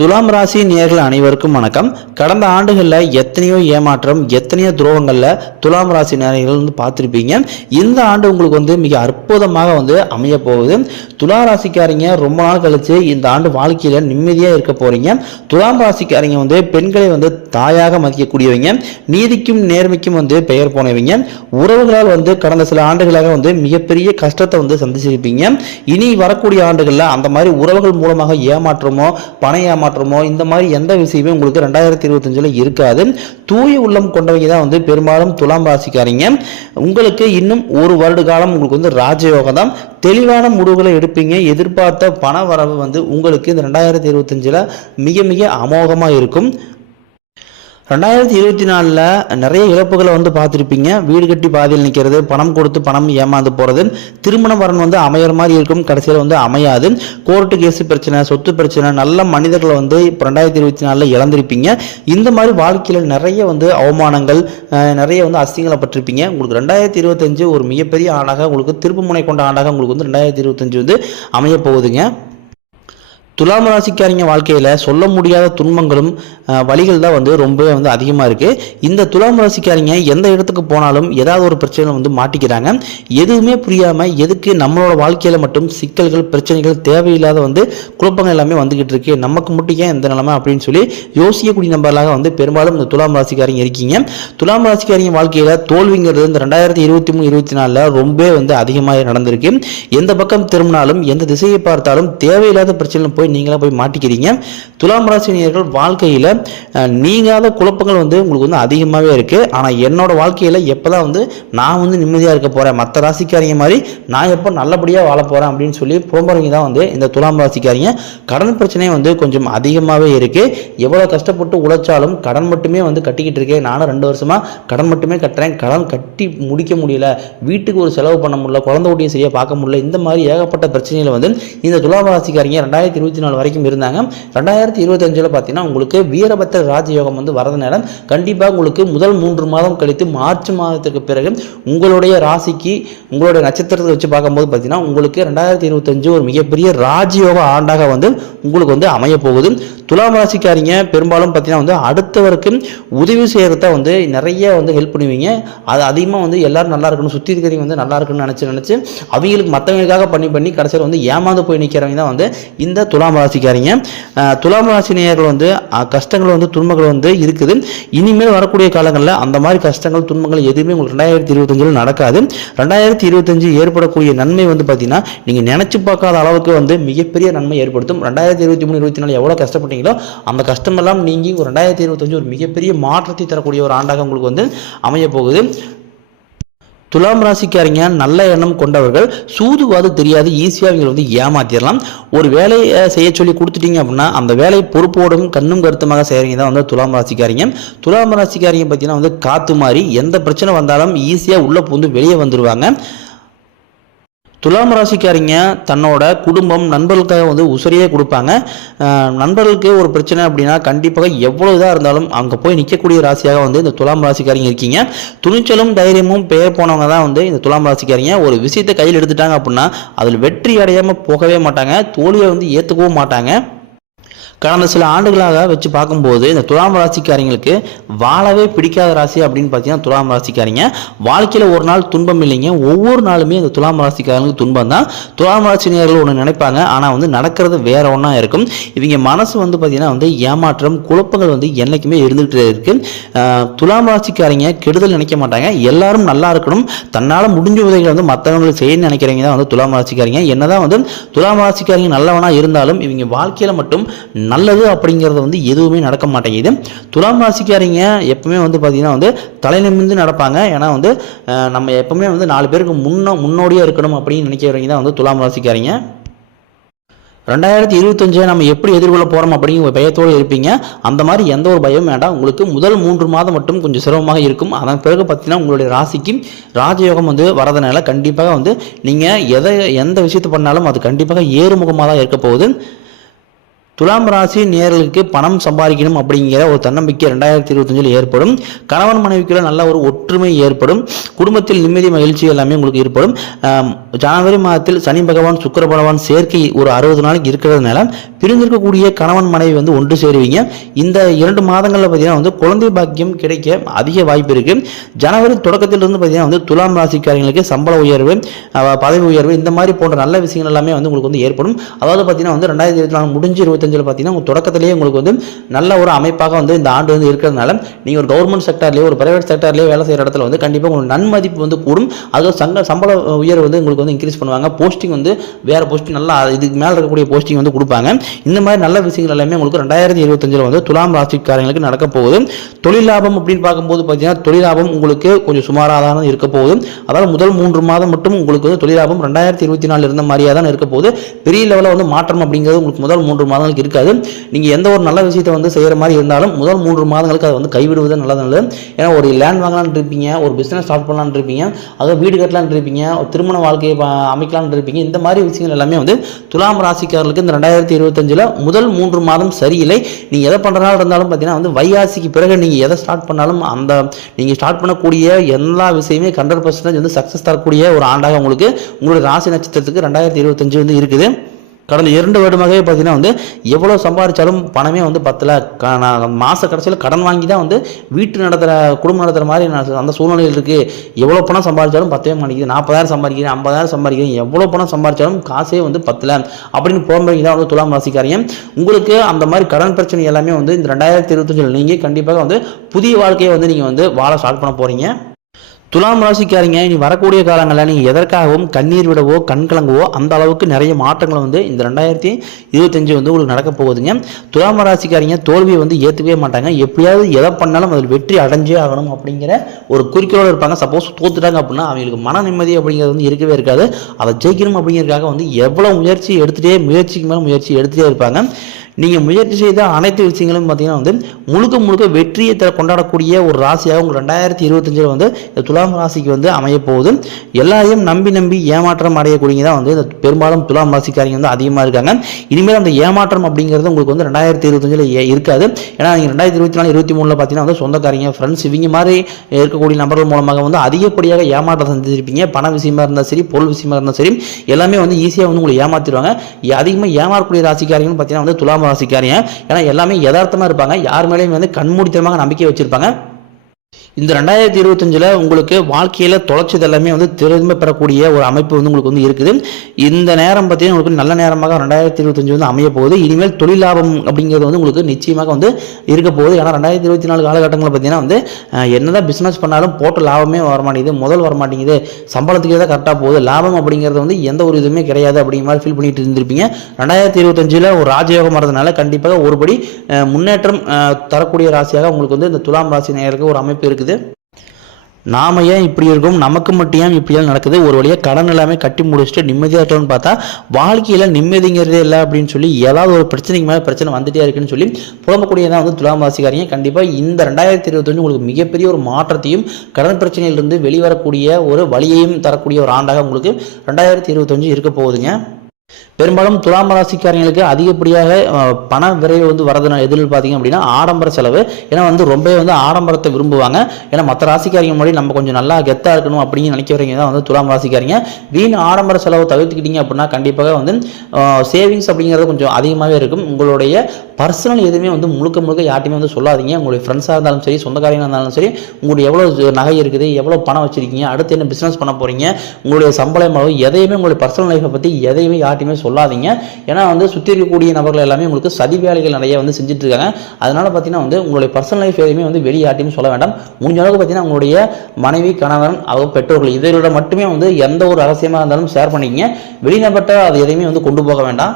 துலாம் ராசி நேயர்கள் அனைவருக்கும் வணக்கம். கடந்த ஆண்டுகளில் எத்தனையோ ஏமாற்றம், எத்தனையோ துரோகங்களில் துலாம் ராசி நேயர்கள் பார்த்துருப்பீங்க. இந்த ஆண்டு உங்களுக்கு மிக அற்புதமாக அமைய போகுது. துலாம் ராசிக்காரங்க ரொம்ப நாள் கழிச்சு இந்த ஆண்டு வாழ்க்கையில் நிம்மதியாக இருக்க போறீங்க. துலாம் ராசிக்காரங்க பெண்களை தாயாக மதிக்கக்கூடியவங்க, நீதிக்கும் நேர்மைக்கும் பெயர் போனவங்க. உறவுகளால் கடந்த சில ஆண்டுகளாக மிகப்பெரிய கஷ்டத்தை சந்திச்சிருப்பீங்க. இனி வரக்கூடிய ஆண்டுகளில் அந்த மாதிரி உறவுகள் மூலமாக ஏமாற்றமோ பண ஏமாற்றமோ இந்த மாதிரி எந்த விஷயமே உங்களுக்கு 2025 இருக்காது. தூய உள்ளம் கொண்டவங்க தான் பெரும்பாலும் துலாம் ராசிக்காரங்க. உங்களுக்கு இன்னும் ஒரு வருட காலம் உங்களுக்கு ராஜயோகம் தான். தெளிவான முடிவுகளை எடுப்பீங்க. எதிர்பார்த்த பண வரவு உங்களுக்கு இந்த 2025 மிக மிக அமோகமா இருக்கும். 2024 நிறைய இழப்புகளை பார்த்துருப்பீங்க. வீடு கட்டி பாதியில் நிற்கிறது, பணம் கொடுத்து பணம் ஏமாந்து போகிறது, திருமண வரன் அமையிற மாதிரி இருக்கும், கடைசியில் அமையாது. கோர்ட்டு கேஸ் பிரச்சனை, சொத்து பிரச்சனை, நல்ல மனிதர்களை இப்போ 2024 இழந்திருப்பீங்க. இந்த மாதிரி வாழ்க்கையில் நிறைய அவமானங்கள், நிறைய அசிங்கங்களை பட்டிருப்பீங்க. உங்களுக்கு 2025 ஒரு மிகப்பெரிய ஆண்டாக, உங்களுக்கு திருப்பு முனை கொண்ட ஆண்டாக உங்களுக்கு 2025 அமைய போகுதுங்க. துலாம் ராசிக்காரங்க வாழ்க்கையில் சொல்ல முடியாத துன்பங்களும் வழிகள் தான் ரொம்பவே அதிகமாக இருக்குது. இந்த துலாம் ராசிக்காரங்க எந்த இடத்துக்கு போனாலும் ஏதாவது ஒரு பிரச்சனை மாட்டிக்கிறாங்க. எதுவுமே புரியாமல் எதுக்கு நம்மளோட வாழ்க்கையில் மட்டும் சிக்கல்கள், பிரச்சனைகள், தேவையில்லாத குழப்பங்கள் எல்லாமே வந்துக்கிட்டு இருக்கு, நமக்கு மட்டும் ஏன் எந்த நிலைமை அப்படின்னு சொல்லி யோசிக்கக்கூடிய நம்பர்களாக பெரும்பாலும் இந்த துலாம் ராசிக்காரங்க இருக்கீங்க. துலாம் ராசிக்காரங்க வாழ்க்கையில் தோல்விங்கிறது இந்த 2023-24 ரொம்பவே அதிகமாக நடந்திருக்கு. எந்த பக்கம் திரும்பினாலும், எந்த திசையை பார்த்தாலும் தேவையில்லாத பிரச்சனை நீங்களா போய் மாட்டிக்கிறீங்க. துலாம் ராசினியர்கள் வாழ்க்கையில் நீங்காத குழப்பங்கள் உங்களுக்கு அதிகமாகவே இருக்கு. ஆனால் என்னோட வாழ்க்கையில் எப்போதான் நான் நிம்மதியாக இருக்க போறேன், மற்ற ராசிக்காரங்க மாதிரி நான் எப்போ நல்லபடியாக வாழ போறேன் அப்படின்னு சொல்லி புலம்புறவங்க தான் இந்த துலாம் ராசிக்காரங்க. கடன் பிரச்சனை கொஞ்சம் அதிகமாகவே இருக்கு. எவ்வளோ கஷ்டப்பட்டு உழைச்சாலும் கடன் மட்டுமே கட்டிக்கிட்டு இருக்கேன். நானும் 2 வருஷமா கடன் மட்டுமே கட்டுறேன், கடன் கட்டி முடிக்க முடியல, வீட்டுக்கு ஒரு செலவு பண்ண முடியல, குழந்தை ஊட்டியை சரியாக பார்க்க முடியல. இந்த மாதிரி ஏகப்பட்ட பிரச்சனைகளை இந்த துலாம் ராசிக்காரங்க 2024 வரைக்கும் இருந்தாங்க. 2025 பார்த்தீங்கன்னா உங்களுக்கு வீரபத்திர ராஜயோகம் வரதுனால கண்டிப்பாக உங்களுக்கு முதல் 3 மாதம் கழித்து மார்ச் மாதத்துக்கு பிறகு உங்களுடைய ராசிக்கு, உங்களுடைய நட்சத்திரத்தை வச்சு பார்க்கும்போது பார்த்தீங்கன்னா உங்களுக்கு 2025 ஒரு மிகப்பெரிய ராஜயோக ஆண்டாக உங்களுக்கு அமைய போகுது. துலாம் ராசிக்காரங்க பெரும்பாலும் பார்த்தீங்கன்னா அடுத்தவருக்கு உதவி செய்யறத நிறைய ஹெல்ப் பண்ணுவீங்க. அது அதிகமாக எல்லாரும் நல்லா இருக்கணும், சுற்றி இருக்கிறவங்க நல்லா இருக்கணும்னு நினச்சி அவங்களுக்கு மற்றவங்களுக்காக பண்ணி கடைசியில் ஏமாந்து போய் நிற்கிறவங்க தான் இந்த துலாம் ராசிக்காரங்க. துலாம் ராசி நேயர்கள் கஷ்டங்கள் துன்பங்கள் இருக்குது. இனிமேல் வரக்கூடிய காலங்களில் அந்த மாதிரி கஷ்டங்கள், துன்பங்கள் எதுவுமே உங்களுக்கு 2025 நடக்காது. 2025 ஏற்படக்கூடிய நன்மை பார்த்தீங்கன்னா நீங்க நினைச்சு பார்க்காத அளவுக்கு மிகப்பெரிய நன்மை ஏற்படுத்தும். 2023-24 எவ்வளவு கஷ்டப்பட்டீங்களோ அந்த கஷ்டமெல்லாம் நீங்கி 2025 ஒரு மிகப்பெரிய மாற்றத்தை தரக்கூடிய ஒரு ஆண்டாக உங்களுக்கு அமைய போகுது. துலாம் ராசிக்காரங்க நல்ல எண்ணம் கொண்டவர்கள். சூதுவாது தெரியாது, ஈஸியாக இவங்க ஏமாத்திடலாம். ஒரு வேலையை செய்ய சொல்லி கொடுத்துட்டீங்க அப்படின்னா அந்த வேலை பொறுப்போடும் கண்ணும் கருத்துமாக செய்கிறீங்க தான் துலாம் ராசிக்காரங்க. துலாம் ராசிக்காரங்க பார்த்தீங்கன்னா காத்து மாதிரி எந்த பிரச்சனை வந்தாலும் ஈஸியாக உள்ள பூந்து வெளியே வந்துடுவாங்க. துலாம் ராசிக்காரங்க தன்னோட குடும்பம், நண்பர்களுக்காக உசுரையே கொடுப்பாங்க. நண்பர்களுக்கு ஒரு பிரச்சனை அப்படின்னா கண்டிப்பாக எவ்வளவு இதாக இருந்தாலும் அங்கே போய் நிற்கக்கூடிய ராசியாக இந்த துலாம் ராசிக்காரங்க இருக்கீங்க. துணிச்சலும் தைரியமும் பெயர் போனவங்க தான் இந்த துலாம் ராசிக்காரங்க. ஒரு விஷயத்தை கையில் எடுத்துட்டாங்க அப்படின்னா அதில் வெற்றி அடையாமல் போகவே மாட்டாங்க, தோல்வியை ஏற்றுக்கவும் மாட்டாங்க. கடந்த சில ஆண்டுகளாக வச்சு பார்க்கும்போது இந்த துலாம் ராசிக்காரங்களுக்கு வாழவே பிடிக்காத ராசி அப்படின்னு பார்த்தீங்கன்னா துலாம் ராசிக்காரங்க. வாழ்க்கையில் ஒரு நாள் துன்பம் இல்லைங்க, ஒவ்வொரு நாளுமே இந்த துலாம் ராசிக்காரங்களுக்கு துன்பம் தான். துலாம் ராசினியர்கள் ஒன்று நினைப்பாங்க, ஆனால் நடக்கிறது வேற ஒன்றா இருக்கும். இவங்க மனசு பார்த்தீங்கன்னா ஏமாற்றம், குழப்பங்கள் என்றைக்குமே இருந்துகிட்டே இருக்கு. துலாம் ராசிக்காரங்க கெடுதல் நினைக்க மாட்டாங்க, எல்லாரும் நல்லா இருக்கணும், தன்னால் முடிஞ்ச உதவிகள் மற்றவங்களுக்கு செய்யணும்னு நினைக்கிறவங்க தான் துலாம் ராசிக்காரங்க. என்னதான் துலாம் ராசிக்காரங்க நல்லவனா இருந்தாலும் இவங்க வாழ்க்கையில் மட்டும் நல்லது அப்படிங்கிறது எதுவுமே நடக்க மாட்டேங்குது. துலாம் ராசிக்காரங்க எப்பவுமே பார்த்தீங்கன்னா தலை நிமிர்ந்து நடப்பாங்க. ஏன்னா நம்ம எப்பவுமே 4 பேருக்கு முன்னோடியாக இருக்கணும் அப்படின்னு நினைக்கிறவங்க தான் துலாம் ராசிக்காரங்க. 2025 நம்ம எப்படி எதிர்கொள்ள போகிறோம் அப்படிங்கிற பயத்தோடு இருப்பீங்க. அந்த மாதிரி எந்த ஒரு பயமும் வேண்டாம். உங்களுக்கு முதல் 3 மாதம் மட்டும் கொஞ்சம் சிரமமாக இருக்கும். அதன் பிறகு பார்த்தீங்கன்னா உங்களுடைய ராசிக்கு ராஜயோகம் வரதுனால கண்டிப்பாக நீங்கள் எந்த விஷயத்தை பண்ணாலும் அது கண்டிப்பாக ஏறுமுகமாக தான் இருக்க போகுது. துலாம் ராசி நேயர்களுக்கு பணம் சம்பாதிக்கணும் அப்படிங்கிற ஒரு தன்னம்பிக்கை 2025 ஏற்படும். கணவன் மனைவிக்குள்ள நல்ல ஒரு ஒற்றுமை ஏற்படும். குடும்பத்தில் நிம்மதி மகிழ்ச்சி எல்லாமே உங்களுக்கு ஏற்படும். ஜனவரி மாதத்தில் சனி பகவான் சுக்கிர பகவான் சேர்க்கை ஒரு 60 நாளைக்கு இருக்கிறதுனால பிரிந்திருக்கக்கூடிய கணவன் மனைவி வந்து ஒன்று சேருவீங்க. இந்த 2 மாதங்களில் பார்த்தீங்கன்னா வந்து குழந்தை பாக்கியம் கிடைக்க அதிக வாய்ப்பு இருக்கு. ஜனவரி தொடக்கத்திலிருந்து பார்த்தீங்கன்னா வந்து துலாம் ராசிக்காரங்களுக்கு சம்பள உயர்வு, பதவி உயர்வு இந்த மாதிரி போன்ற நல்ல விஷயங்கள் எல்லாமே வந்து உங்களுக்கு வந்து ஏற்படும். அதாவது பார்த்தீங்கன்னா வந்து 2024 முடிஞ்சு 25 பார்த்தீங்கன்னா உங்க தொடக்கத்திலேயே உங்களுக்கு வந்து நல்ல ஒரு அமைப்பாக வந்து இந்த ஆண்டு வந்து இருக்கிறதுனால நீங்க ஒரு கவர்மெண்ட் செக்டர்லயோ ஒரு பிரைவேட் செக்டர்லயோ வேலை செய்யற இடத்துல வந்து கண்டிப்பா உங்களுக்கு நன்மதிப்பு வந்து கூடும். அது சம்பள உயர்வு வந்து உங்களுக்கு வந்து இன்க்ரீஸ் பண்ணுவாங்க. போஸ்டிங் வந்து வேற போஸ்டிங் நல்லா இதுக்கு மேல இருக்கக்கூடிய போஸ்டிங் வந்து கொடுப்பாங்க. இந்த மாதிரி நல்ல விஷயங்கள் எல்லாமே உங்களுக்கு 2025 வந்து துலாம் ராசிக்காரங்களுக்கு நடக்க போகுது. தொழில் லாபம் அப்படின்னு பார்க்கும்போது பார்த்தீங்கன்னா தொழில் லாபம் உங்களுக்கு கொஞ்சம் சுமாராக தான் இருக்க போகுது. அதாவது முதல் 3 மாதம் மட்டும் உங்களுக்கு வந்து தொழில் லாபம் 2024 இருந்த மாதிரியா தான் இருக்க போகுது. பெரிய லெவலில் வந்து மாற்றம் அப்படிங்கிறது உங்களுக்கு முதல் 3 மாதங்களுக்கு இருக்காது. நீங்க எந்த ஒரு நல்ல விஷயத்தை வந்து செய்யற மாதிரி இருந்தாலும் முதல் 3 மாதங்களுக்கு அதை வந்து கைவிடுவது நல்லது. ஏன்னா ஒரு லேண்ட் வாங்கலாம்னு இருப்பீங்க, ஒரு பிசினஸ் ஸ்டார்ட் பண்ணலாம்னு இருப்பீங்க, அதாவது வீடு கட்டலாம்னு இருப்பீங்க, திருமண வாழ்க்கையை அமைக்கலாம்னு இருப்பீங்க. இந்த மாதிரி விஷயங்கள் எல்லாமே வந்து துலாம் ராசிக்காரர்களுக்கு இந்த 2025 முதல் 3 மாதம் சரியில்லை. நீங்க எதை பண்றதுனால இருந்தாலும் பார்த்தீங்கன்னா வந்து வைகாசிக்கு பிறகு நீங்க எதை ஸ்டார்ட் பண்ணாலும் அந்த நீங்க ஸ்டார்ட் பண்ணக்கூடிய எல்லா விஷயமே 100% வந்து சக்சஸ் தரக்கூடிய ஒரு ஆண்டாக உங்களுக்கு உங்களுடைய ராசி நட்சத்திரத்துக்கு 2025 வந்து இருக்குது. கடந்த 2 வருடமாகவே பார்த்தீங்கன்னா வந்து எவ்வளோ சம்பாதிச்சாலும் பணமே வந்து பத்தல. மாச கடைசியில் கடன் வாங்கி தான் வந்து வீட்டு குடும்பம் நடத்துகிற மாதிரி அந்த சூழ்நிலையில் இருக்குது. எவ்வளோ பணம் சம்பாதிச்சாலும் பத்தவே மாட்டேங்குது. 40,000 சம்பாதிக்கிறேன், 50,000 சம்பாதிக்கிறேன், எவ்வளோ பணம் சம்பாதிச்சாலும் காசே வந்து பத்தல அப்படின்னு போகும்போது தான் வந்து துலாம் ராசிக்காரங்க உங்களுக்கு அந்த மாதிரி கடன் பிரச்சனை எல்லாமே வந்து இந்த 2025 நீங்கள் கண்டிப்பாக வந்து புதிய வாழ்க்கையை வந்து நீங்கள் வந்து வாழ ஸ்டார்ட் பண்ண போகிறீங்க. துலாம் ராசிக்காரங்க இனி வரக்கூடிய காலங்களில் நீங்கள் எதற்காகவும் கண்ணீர் விடவோ கண் கலங்கவோ அந்த அளவுக்கு நிறைய மாற்றங்கள் வந்து இந்த 2025 வந்து உங்களுக்கு நடக்க போகுதுங்க. துலாம் ராசிக்காரங்க தோல்வியை வந்து ஏற்றுக்கவே மாட்டாங்க. எப்படியாவது எதை பண்ணாலும் அதில் வெற்றி அடைஞ்சே ஆகணும் அப்படிங்கிற ஒரு குறிக்கோளோடு இருப்பாங்க. சப்போஸ் தோத்துட்டாங்க அப்படின்னா அவங்களுக்கு மன நிம்மதி அப்படிங்கிறது வந்து இருக்கவே இருக்காது. அதை ஜெயிக்கணும் அப்படிங்கிறதுக்காக வந்து எவ்வளோ முயற்சிக்கு மேலே முயற்சி எடுத்துகிட்டே இருப்பாங்க. நீங்கள் முயற்சி செய்த அனைத்து விஷயங்களும் பார்த்தீங்கன்னா வந்து முழுக்க வெற்றியை கொண்டாடக்கூடிய ஒரு ராசியாக உங்கள் 2025 வந்து இந்த துலாம் ராசிக்கு வந்து அமைய போகுது. எல்லாரையும் நம்பி ஏமாற்றம் அடையக்கூடியதான் வந்து இந்த பெரும்பாலும் துலாம் ராசிக்காரங்க வந்து அதிகமாக இருக்காங்க. இனிமேல் அந்த ஏமாற்றம் அப்படிங்கிறது உங்களுக்கு வந்து 2025 இருக்காது. ஏன்னா நீங்கள் 2024 23 பார்த்தீங்கன்னா வந்து சொந்தக்காரங்க ஃப்ரெண்ட்ஸ் இவங்க மாதிரி இருக்கக்கூடிய நபர்கள் மூலமாக வந்து அதிகப்படியாக ஏமாற்றம் செஞ்சிருப்பீங்க. பண விஷயமா இருந்தால் சரி, பொருள் விஷயமா இருந்தால் சரி, எல்லாமே வந்து ஈஸியாக வந்து உங்களை ஏமாற்றிடுவாங்க. அதிகமாக ஏமாறக்கூடிய ராசிக்காரங்கன்னு பார்த்தீங்கன்னா வந்து துலாம் ராசிக்காரங்க. ஏன்னா எல்லாமே யதார்த்தமா இருப்பாங்க. யார் மேலேயும் வந்து கண்மூடித்தனமாக நம்பிக்கை வச்சிருப்பாங்க. இந்த 2025 உங்களுக்கு வாழ்க்கையில தொலைச்சது எல்லாமே வந்து திரும்ப பெறக்கூடிய ஒரு அமைப்பு வந்து உங்களுக்கு வந்து இருக்குது. இந்த நேரம் பார்த்தீங்கன்னா உங்களுக்கு நல்ல நேரமாக 2025 வந்து அமைய போகுது. இனிமேல் தொழில் லாபம் அப்படிங்கிறது வந்து உங்களுக்கு நிச்சயமாக வந்து இருக்க போகுது. ஏன்னா 2024 காலகட்டங்களில் பார்த்தீங்கன்னா வந்து என்னதான் பிசினஸ் பண்ணாலும் போட்ட லாபமே வரமாட்டேங்குது, முதல் வரமாட்டேங்குது, சம்பளத்துக்கே தான் கரெக்டாக போகுது, லாபம் அப்படிங்கிறது வந்து எந்த ஒரு இதுவுமே கிடையாது அப்படிங்கிற மாதிரி ஃபீல் பண்ணிட்டு இருந்திருப்பீங்க. 2025 ஒரு ராஜயோகம் வரதுனால கண்டிப்பாக ஒருபடி முன்னேற்றம் தரக்கூடிய ராசியாக உங்களுக்கு வந்து இந்த துலாம் ராசி நேயருக்கு ஒரு அமைப்பு இருக்குது. நாம ஏன் இப்படி இருக்கும், நமக்கு மட்டும் ஏன் இப்படியெல்லாம் நடக்குது, ஒரு வழியாக கடன் எல்லாமே கட்டி முடிச்சுட்டு நிம்மதியாக இருக்கணும்னு பார்த்தா வாழ்க்கையில் நிம்மதிங்கிறதே இல்லை அப்படின்னு சொல்லி ஏதாவது ஒரு பிரச்சனைக்கு மேலே பிரச்சனை வந்துட்டே இருக்குன்னு சொல்லி புலம்பக்கூடியதான் வந்து துலாம் ராசிக்காரங்க. கண்டிப்பாக இந்த 2025 உங்களுக்கு மிகப்பெரிய ஒரு மாற்றத்தையும் கடன் பிரச்சனையிலிருந்து வெளிவரக்கூடிய ஒரு வழியையும் தரக்கூடிய ஒரு ஆண்டாக உங்களுக்கு 2025 இருக்க போகுதுங்க. பெரும்பாலும் துலாம் ராசிக்காரங்களுக்கு அதிகப்படியாக பண விரைவு வந்து வரதுனா எதிரில் பார்த்தீங்க அப்படின்னா ஆடம்பர செலவு. ஏன்னா வந்து ரொம்ப வந்து ஆடம்பரத்தை விரும்புவாங்க. ஏன்னா மற்ற ராசிக்காரங்க முன்னாடி நம்ம கொஞ்சம் நல்லா கெத்தாக இருக்கணும் அப்படின்னு நினைக்கிறவங்க தான் வந்து துலாம் ராசிக்காரங்க. வீண் ஆடம்பர செலவை தவிர்த்துக்கிட்டீங்க அப்படின்னா கண்டிப்பாக வந்து சேவிங்ஸ் அப்படிங்கிறது கொஞ்சம் அதிகமாகவே இருக்கும். உங்களுடைய பர்சனல் எதுவுமே வந்து முழுக்க யார்ட்டையுமே வந்து சொல்லாதீங்க. உங்களுடைய ஃப்ரெண்ட்ஸாக இருந்தாலும் சரி, சொந்தக்காரங்களாக இருந்தாலும் சரி, உங்களுடைய எவ்வளோ நகை இருக்குது, எவ்வளோ பணம் வச்சிருக்கீங்க, அடுத்து என்ன பிஸ்னஸ் பண்ண போறீங்க, உங்களுடைய சம்பளம் அளவு எதையுமே உங்களுடைய பர்சனல் லைஃப்பை பற்றி எதையுமே யார்ட்டையுமே சொல்லாதீங்க. ஏன்னா வந்து சுற்றி இருக்கக்கூடிய நபர்கள் எல்லாமே உங்களுக்கு சதி வேலைகள் நிறைய வந்து செஞ்சுட்டு இருக்காங்க. அதனால பார்த்தீங்கன்னா வந்து உங்களுடைய பர்சனல் லைஃப் எதையுமே வந்து வெளியாட்டையும் சொல்ல வேண்டாம். முடிஞ்ச அளவுக்கு பார்த்தீங்கன்னா உங்களுடைய மனைவி, கணவன், அவங்க பெற்றோர்கள் இதோட மட்டுமே வந்து எந்த ஒரு ரகசியமாக இருந்தாலும் ஷேர் பண்ணிக்கிங்க. வெளிநபர்கிட்ட அது எதையுமே வந்து கொண்டு போக வேண்டாம்.